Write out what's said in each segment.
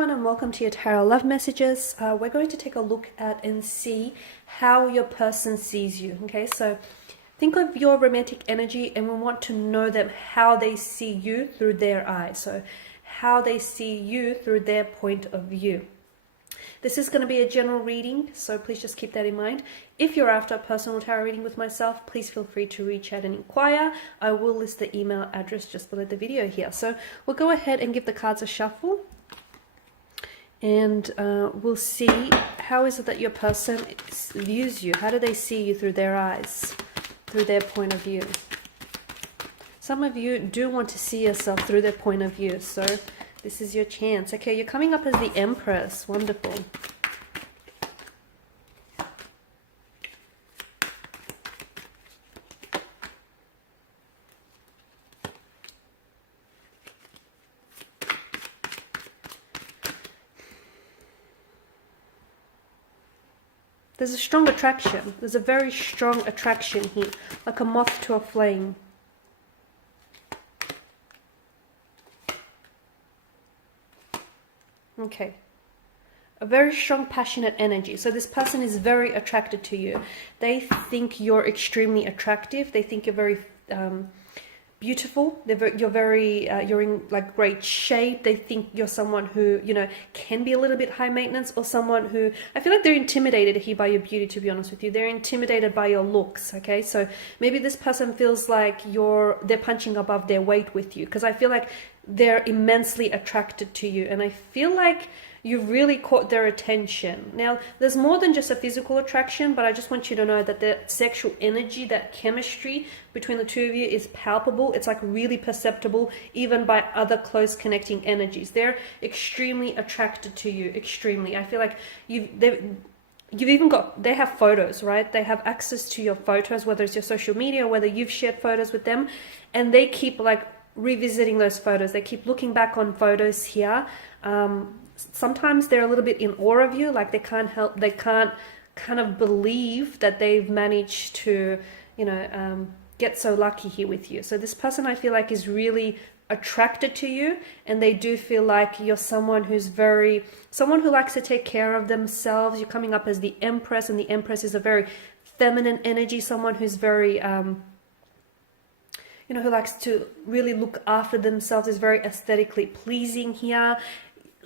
everyone, and welcome to your Tarot Love Messages. We're going to take a look at and see how your person sees you. Okay, so think of your romantic energy and we want to know them, how they see you through their eyes. So how they see you through their point of view. This is going to be a general reading, so please just keep that in mind. If you're after a personal tarot reading with myself, please feel free to reach out and inquire. I will list the email address just below the video here. So we'll go ahead and give the cards a shuffle. And we'll see how is it that your person views you. How do they see you through their eyes, through their point of view? Some of you do want to see yourself through their point of view, so this is your chance. Okay, you're coming up as the Empress. Wonderful. There's a strong attraction. There's a very strong attraction here, like a moth to a flame. Okay. A very strong, passionate energy. So this person is very attracted to you. They think you're extremely attractive. They think you're very beautiful. You're in like great shape. They think you're someone who, you know, can be a little bit high maintenance, or someone who, I feel like they're intimidated here by your beauty, to be honest with you. They're intimidated by your looks. Okay, so maybe this person feels like they're punching above their weight with you, because I feel like they're immensely attracted to you, and I feel like you've really caught their attention. Now, there's more than just a physical attraction, but I just want you to know that the sexual energy, that chemistry between the two of you is palpable. It's like really perceptible, even by other close connecting energies. They're extremely attracted to you, extremely. I feel like they have photos, right? They have access to your photos, whether it's your social media, or whether you've shared photos with them, and they keep like revisiting those photos. They keep looking back on photos here. Sometimes they're a little bit in awe of you, like they can't kind of believe that they've managed to, you know, get so lucky here with you. So this person, I feel like, is really attracted to you, and they do feel like you're someone who likes to take care of themselves. You're coming up as the Empress, and the Empress is a very feminine energy, someone who's very you know, who likes to really look after themselves, is very aesthetically pleasing here.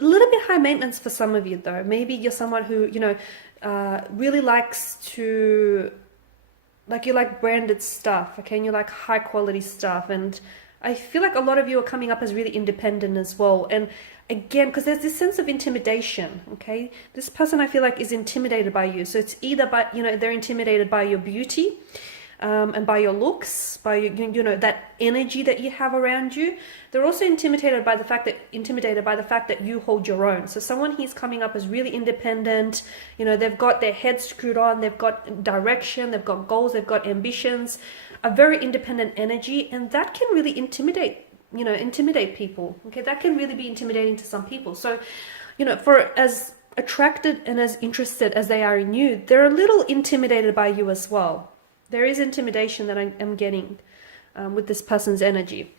A little bit high maintenance for some of you, though. Maybe you're someone who, you know, really likes to, like, you like branded stuff, okay, and you like high quality stuff. And I feel like a lot of you are coming up as really independent as well. And again, because there's this sense of intimidation, okay, this person, I feel like, is intimidated by you. So it's either by, you know, they're intimidated by your beauty, and by your looks, by, you know, that energy that you have around you. They're also intimidated by the fact that you hold your own. So someone here's coming up as really independent. You know, they've got their head screwed on, they've got direction, they've got goals, they've got ambitions, a very independent energy, and that can really intimidate people. Okay, that can really be intimidating to some people. So, you know, for as attracted and as interested as they are in you, they're a little intimidated by you as well. There is intimidation that I am getting with this person's energy.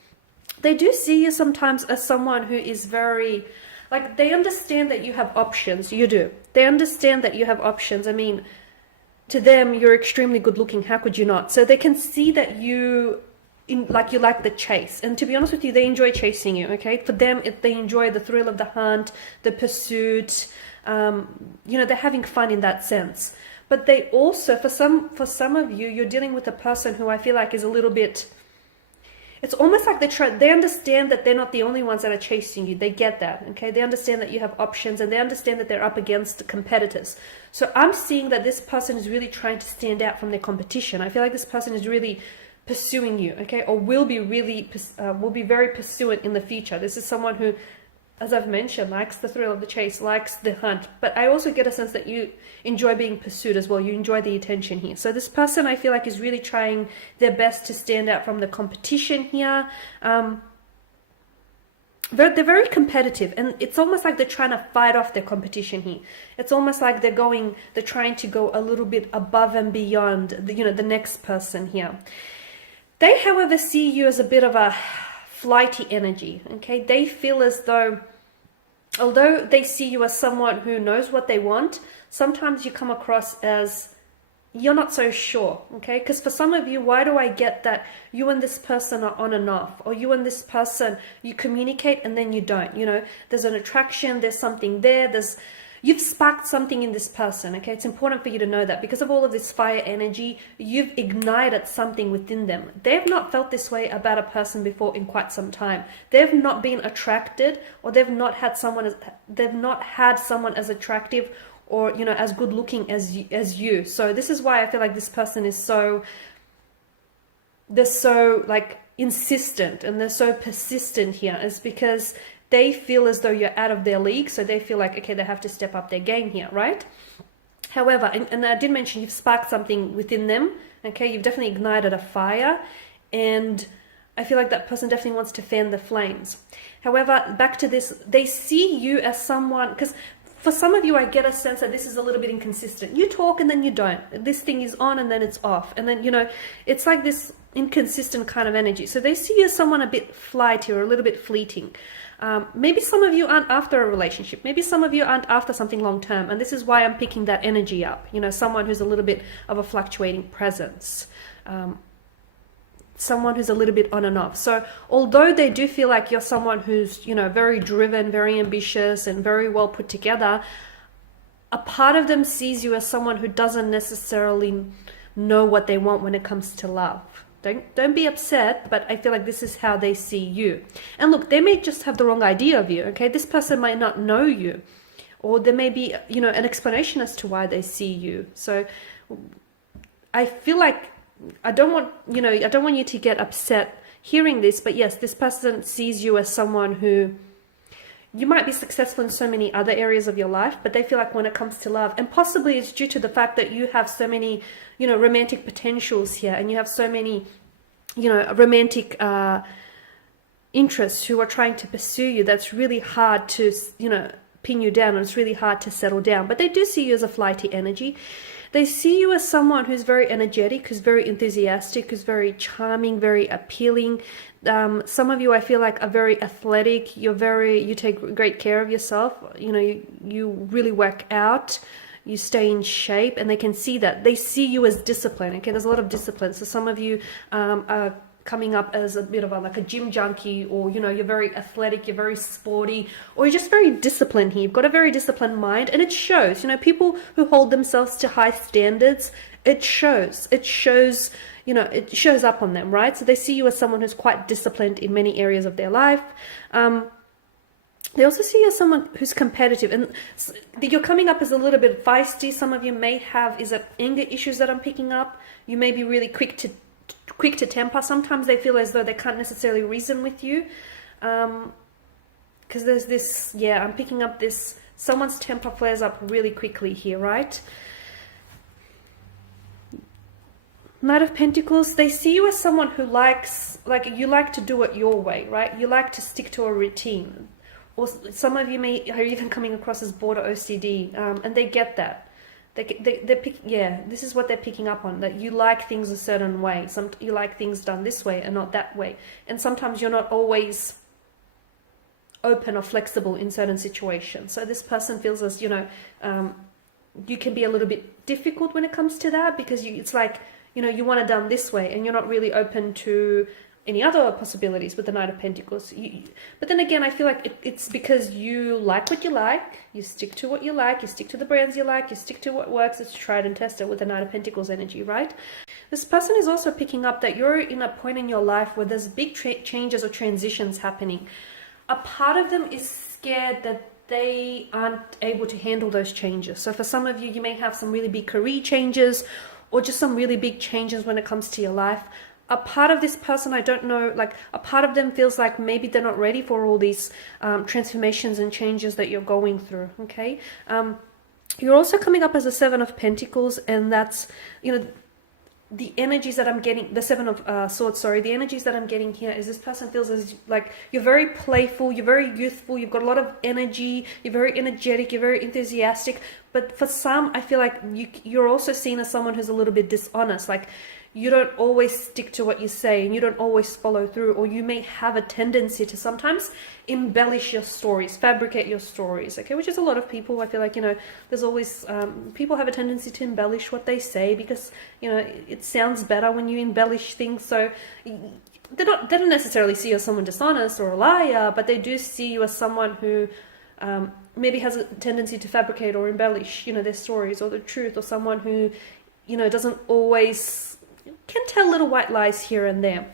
They do see you sometimes as someone who is very, like, they understand that you have options. You do. They understand that you have options. I mean, to them, you're extremely good looking. How could you not? So they can see that you like the chase. And to be honest with you, they enjoy chasing you, okay? For them, they enjoy the thrill of the hunt, the pursuit. You know, they're having fun in that sense. But they also, for some of you, you're dealing with a person who I feel like is a little bit, it's almost like they understand that they're not the only ones that are chasing you. They get that, okay? They understand that you have options, and they understand that they're up against competitors. So I'm seeing that this person is really trying to stand out from their competition. I feel like this person is really pursuing you, okay? Or will be very pursuant in the future. This is someone who, as I've mentioned, likes the thrill of the chase, likes the hunt. But I also get a sense that you enjoy being pursued as well. You enjoy the attention here. So this person, I feel like, is really trying their best to stand out from the competition here. They're very competitive, and it's almost like they're trying to fight off their competition here. It's almost like they're trying to go a little bit above and beyond the next person here. They, however, see you as a bit of a flighty energy, okay? They feel as though although they see you as someone who knows what they want, sometimes you come across as you're not so sure, okay? Because for some of you, why do I get that you and this person are on and off, or you and this person, you communicate and then you don't, you know, there's an attraction, there's something there, you've sparked something in this person, okay? It's important for you to know that because of all of this fire energy, you've ignited something within them. They've not felt this way about a person before in quite some time. They've not been attracted, or they've not had someone as attractive or, you know, as good looking as you. So this is why I feel like this person is they're so like insistent and they're so persistent here, is because they feel as though you're out of their league. So they feel like, okay, they have to step up their game here, right? However, and I did mention you've sparked something within them, okay? You've definitely ignited a fire, and I feel like that person definitely wants to fan the flames. However, back to this, they see you as someone, because for some of you, I get a sense that this is a little bit inconsistent. You talk and then you don't. This thing is on and then it's off. And then, you know, it's like this inconsistent kind of energy. So they see you as someone a bit flighty or a little bit fleeting. Maybe some of you aren't after a relationship. Maybe some of you aren't after something long term. And this is why I'm picking that energy up. You know, someone who's a little bit of a fluctuating presence. Someone who's a little bit on and off. So although they do feel like you're someone who's, you know, very driven, very ambitious and very well put together, a part of them sees you as someone who doesn't necessarily know what they want when it comes to love. Don't be upset, but I feel like this is how they see you. And look, they may just have the wrong idea of you, okay? This person might not know you, or there may be, you know, an explanation as to why they see you. So I feel like I don't want you to get upset hearing this, but yes, this person sees you as someone who, you might be successful in so many other areas of your life, but they feel like when it comes to love, and possibly it's due to the fact that you have so many, you know, romantic potentials here, and you have so many, you know, romantic interests who are trying to pursue you, that's really hard to, you know, pin you down, and it's really hard to settle down. But they do see you as a flighty energy. They see you as someone who's very energetic, who's very enthusiastic, who's very charming, very appealing. Some of you, I feel like, are very athletic. You take great care of yourself. You know, you really work out. You stay in shape, and they can see that. They see you as discipline. Okay, there's a lot of discipline. So some of you are coming up as a bit of like a gym junkie, or, you know, you're very athletic, you're very sporty, or you're just very disciplined here. You've got a very disciplined mind, and it shows. You know, people who hold themselves to high standards, it shows, you know, it shows up on them, right? So they see you as someone who's quite disciplined in many areas of their life. They also see you as someone who's competitive, and you're coming up as a little bit feisty. Some of you may have anger issues that I'm picking up. You may be really quick to temper. Sometimes they feel as though they can't necessarily reason with you, because there's this, yeah, I'm picking up this, someone's temper flares up really quickly here, right? Knight of Pentacles, they see you as someone who you like to do it your way, right? You like to stick to a routine. Or some of you are even coming across as border OCD, and they get that. This is what they're picking up on, that you like things a certain way. You like things done this way and not that way. And sometimes you're not always open or flexible in certain situations. So this person feels as, you know, you can be a little bit difficult when it comes to that, because it's like, you know, you want it done this way and you're not really open to any other possibilities with the Knight of Pentacles. But then again, I feel like it's because you like what you like, you stick to what you like, you stick to the brands you like, you stick to what works. It's tried and tested with the Knight of Pentacles energy, right? This person is also picking up that you're in a point in your life where there's big changes or transitions happening. A part of them is scared that they aren't able to handle those changes. So for some of you, you may have some really big career changes, or just some really big changes when it comes to your life. A part of this person, I don't know, like a part of them feels like maybe they're not ready for all these transformations and changes that you're going through, okay? You're also coming up as a Seven of Pentacles, and that's, you know, the energies that I'm getting, the Seven of Swords, sorry, the energies that I'm getting here is this person feels as like you're very playful, you're very youthful, you've got a lot of energy, you're very energetic, you're very enthusiastic, but for some, I feel like you're also seen as someone who's a little bit dishonest, like you don't always stick to what you say and you don't always follow through, or you may have a tendency to sometimes embellish your stories, fabricate your stories, okay, which is a lot of people. I feel like, you know, there's always people have a tendency to embellish what they say because, you know, it sounds better when you embellish things. So they don't necessarily see you as someone dishonest or a liar, but they do see you as someone who maybe has a tendency to fabricate or embellish, you know, their stories or the truth, or someone who, you know, doesn't always, can tell little white lies here and there.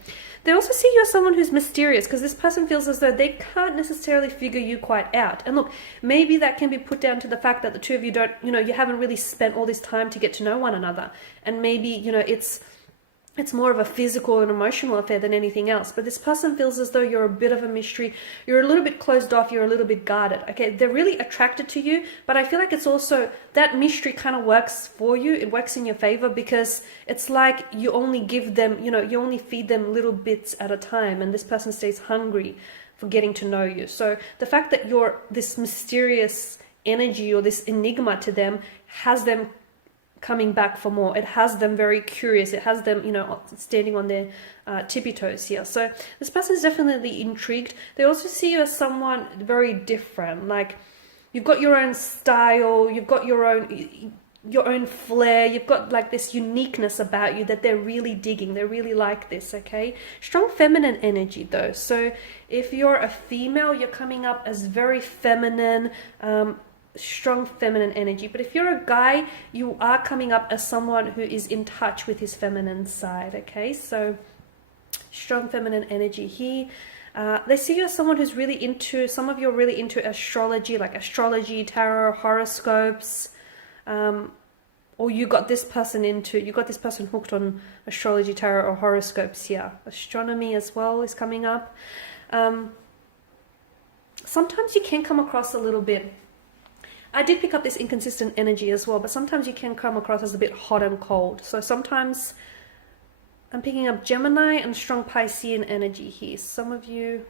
They also see you as someone who's mysterious, because this person feels as though they can't necessarily figure you quite out. And look, maybe that can be put down to the fact that the two of you don't, you know, you haven't really spent all this time to get to know one another. And maybe, you know, it's more of a physical and emotional affair than anything else. But this person feels as though you're a bit of a mystery. You're a little bit closed off. You're a little bit guarded. Okay, they're really attracted to you. But I feel like it's also, that mystery kind of works for you. It works in your favor, because it's like you only give them, you know, you only feed them little bits at a time. And this person stays hungry for getting to know you. So the fact that you're this mysterious energy or this enigma to them has them coming back for more. It has them very curious. It has them, you know, standing on their tippy toes here. So this person is definitely intrigued. They also see you as someone very different. Like, you've got your own style. You've got your own flair. You've got like this uniqueness about you that they're really digging. They really like this, okay? Strong feminine energy though. So if you're a female, you're coming up as very feminine, strong feminine energy. But if you're a guy, you are coming up as someone who is in touch with his feminine side, okay? So strong feminine energy here. They see you as someone who's really into, some of you are really into astrology, like astrology, tarot, horoscopes, or you got this person hooked on astrology, tarot, or horoscopes here. Astronomy as well is coming up. Sometimes you can come across a little bit, I did pick up this inconsistent energy as well, but sometimes you can come across as a bit hot and cold. So sometimes I'm picking up Gemini and strong Piscean energy here. Some of you,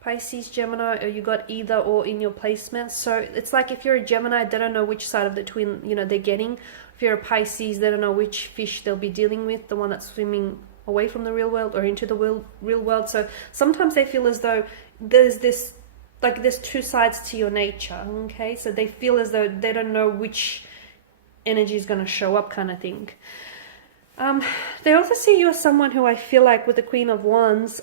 Pisces, Gemini, or you got either or in your placement. So it's like if you're a Gemini, they don't know which side of the twin, you know, they're getting. If you're a Pisces, they don't know which fish they'll be dealing with, the one that's swimming away from the real world or into the real world. So sometimes they feel as though there's this, like there's two sides to your nature, okay? So they feel as though they don't know which energy is going to show up, kind of thing. They also see you as someone who I feel like with the Queen of Wands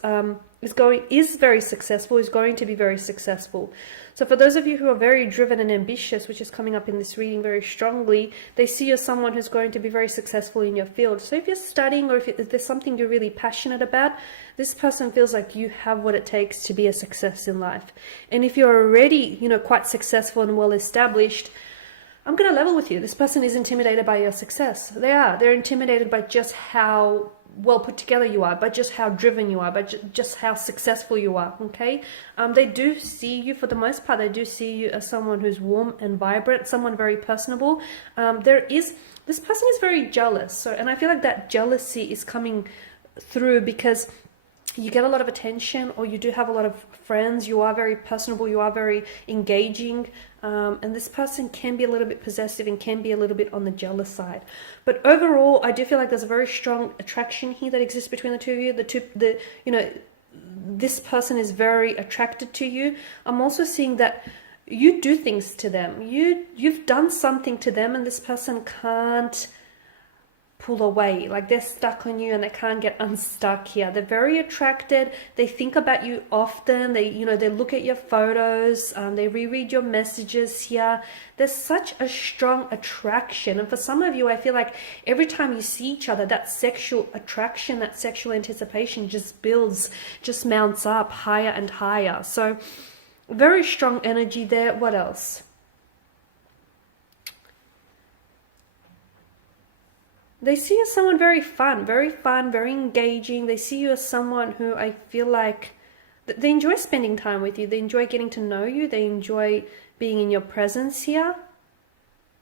is very successful, is going to be very successful. So for those of you who are very driven and ambitious, which is coming up in this reading very strongly, they see you as someone who's going to be very successful in your field. So if you're studying, or if there's something you're really passionate about, this person feels like you have what it takes to be a success in life. And if you're already, you know, quite successful and well established, I'm going to level with you. This person is intimidated by your success. They're intimidated by just how well put together you are, by just how driven you are, by just how successful you are, okay? They do see you, for the most part, they do see you as someone who's warm and vibrant, someone very personable. This person is very jealous. So, and I feel like that jealousy is coming through because you get a lot of attention, or you do have a lot of friends, you are very personable, you are very engaging, and this person can be a little bit possessive and can be a little bit on the jealous side. But overall, I do feel like there's a very strong attraction here that exists between the two of you. This person is very attracted to you. I'm also seeing that you do things to them. You've done something to them, and this person can't pull away. Like, they're stuck on you and they can't get unstuck here. They're very attracted. They think about you often. They look at your photos. They reread your messages here. There's such a strong attraction. And for some of you, I feel like every time you see each other, that sexual attraction, that sexual anticipation just builds, just mounts up higher and higher. So very strong energy there. What else? They see you as someone very fun, very engaging. They see you as someone who I feel like they enjoy spending time with you. They enjoy getting to know you. They enjoy being in your presence here.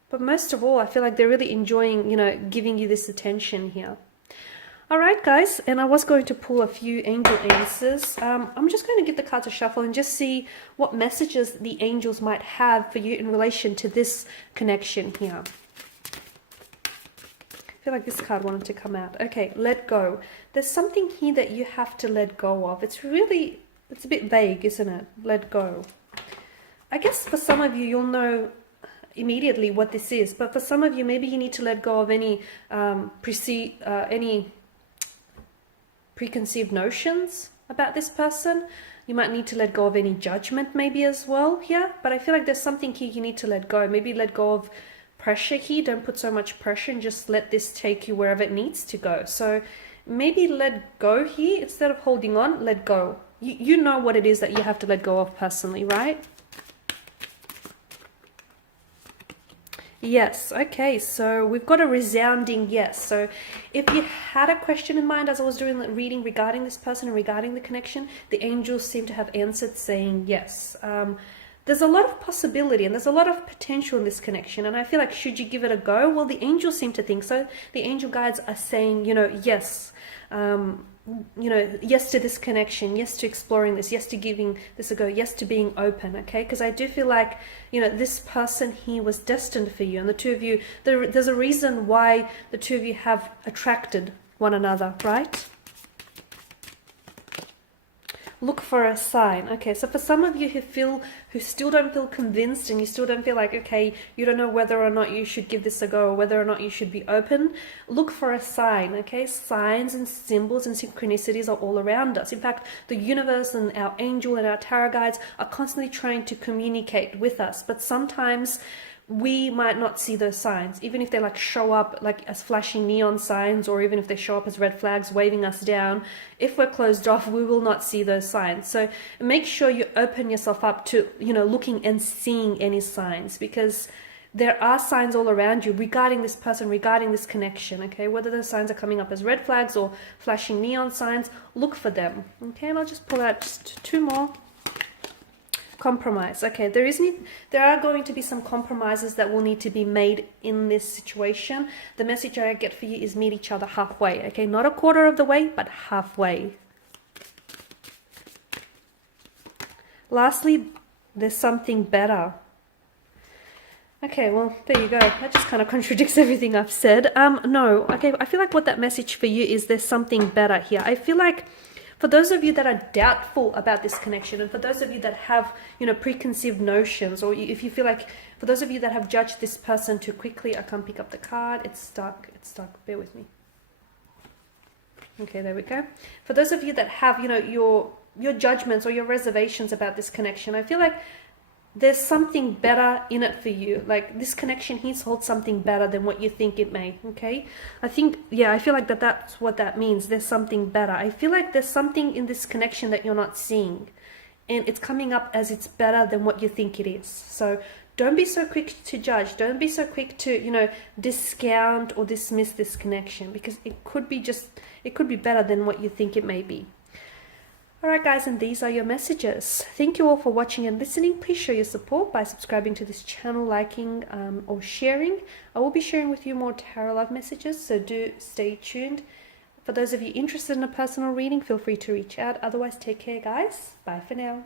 But most of all, I feel like they're really enjoying, giving you this attention here. All right, guys, and I was going to pull a few angel answers. I'm just going to give the cards a shuffle and just see what messages the angels might have for you in relation to this connection here. I feel like this card wanted to come out. Okay, let go. There's something here that you have to let go of. It's a bit vague, isn't it? Let go. I guess for some of you, you'll know immediately what this is, but for some of you, maybe you need to let go of any preconceived notions about this person. You might need to let go of any judgment maybe as well here, but I feel like there's something here you need to let go. Maybe let go of pressure here. Don't put so much pressure and just let this take you wherever it needs to go. So maybe let go here instead of holding on. Let go. You know what it is that you have to let go of personally, right? Yes. Okay, so we've got a resounding yes. So if you had a question in mind as I was doing the reading regarding this person and regarding the connection, the angels seem to have answered saying yes. There's a lot of possibility and there's a lot of potential in this connection, and I feel like, should you give it a go? Well, the angels seem to think so. The angel guides are saying, yes, yes to this connection, yes to exploring this, yes to giving this a go, yes to being open, okay? Because I do feel like, this person here was destined for you, and the two of you, there's a reason why the two of you have attracted one another, right? Look for a sign. Okay, so for some of you who still don't feel convinced and you still don't feel like, okay, you don't know whether or not you should give this a go or whether or not you should be open, look for a sign, okay? Signs and symbols and synchronicities are all around us. In fact, the universe and our angel and our tarot guides are constantly trying to communicate with us, but sometimes we might not see those signs, even if they show up as flashing neon signs, or even if they show up as red flags waving us down. If we're closed off, we will not see those signs. So make sure you open yourself up to looking and seeing any signs, because there are signs all around you regarding this person, regarding this connection, okay? Whether those signs are coming up as red flags or flashing neon signs, look for them, okay? And I'll just pull out just two more. Compromise. Okay, there are going to be some compromises that will need to be made in this situation. The message I get for you is meet each other halfway, okay? Not a quarter of the way, but halfway. Lastly, there's something better. Okay, well, there you go. That just kind of contradicts everything I've said. No, okay, I feel like what that message for you is there's something better here. I feel like for those of you that are doubtful about this connection, and for those of you that have, preconceived notions, or if you feel like, for those of you that have judged this person too quickly, I can't pick up the card. It's stuck. Bear with me. Okay, there we go. For those of you that have, your judgments or your reservations about this connection, I feel like there's something better in it for you. Like, this connection here holds something better than what you think it may, okay? I feel like that's what that means. There's something better. I feel like there's something in this connection that you're not seeing, and it's coming up as it's better than what you think it is. So don't be so quick to judge. Don't be so quick to, discount or dismiss this connection, because it could be better than what you think it may be. Alright guys, and these are your messages. Thank you all for watching and listening. Please show your support by subscribing to this channel, liking or sharing. I will be sharing with you more tarot love messages, so do stay tuned. For those of you interested in a personal reading, feel free to reach out. Otherwise, take care guys. Bye for now.